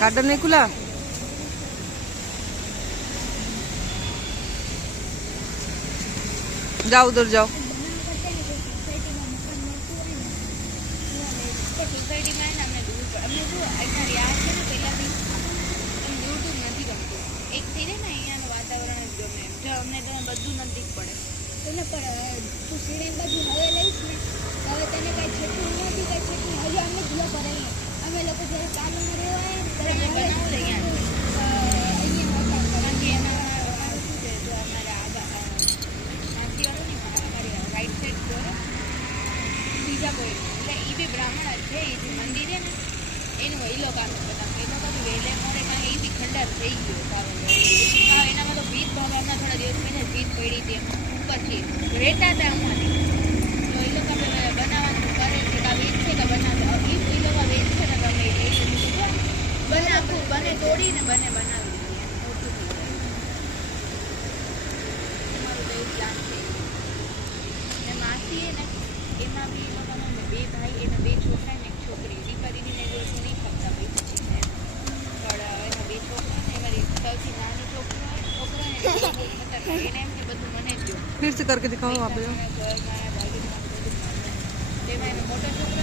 Garden नहीं खुला। जाओ उधर जाओ। બીજા કોઈ એટલે એ બી બ્રાહ્મણ છે, એ જે મંદિર છે ને એનું એ લોકો બધા એ લોકો બી વહેલે મોડે કાંઈ એ બી ખંડાર થઈ ગયો સારો એનામાં તો ભીત ભાવ હમણાં થોડા દિવસ પહેલાં ભીત પડી હતી એમાં ઉપરથી રહેતા હતા અમારી તો એ લોકો બનાવવાનું કરે છે કે વેચ છે કે બનાવે એ લોકો વેચ છે ને ગમે એ બનાવવું બને તોડીને બને બનાવી દઈએ ઓછું થઈ જાય તમારું તો એવું પ્લાન છે ને માસી ને એમાં બી એ લોકોનો બે ભાઈ એના બે છોકરા ને એક છોકરી દીકરીને એ લોકો નહીં ખપતા ભાઈ પછી પણ એના બે છોકરા ને એમાં સૌથી નાની છોકરો ને એને એમ કે બધું મને જ દો फिर से करके दिखाओ आप। તેમાં એનો મોટો છોકરો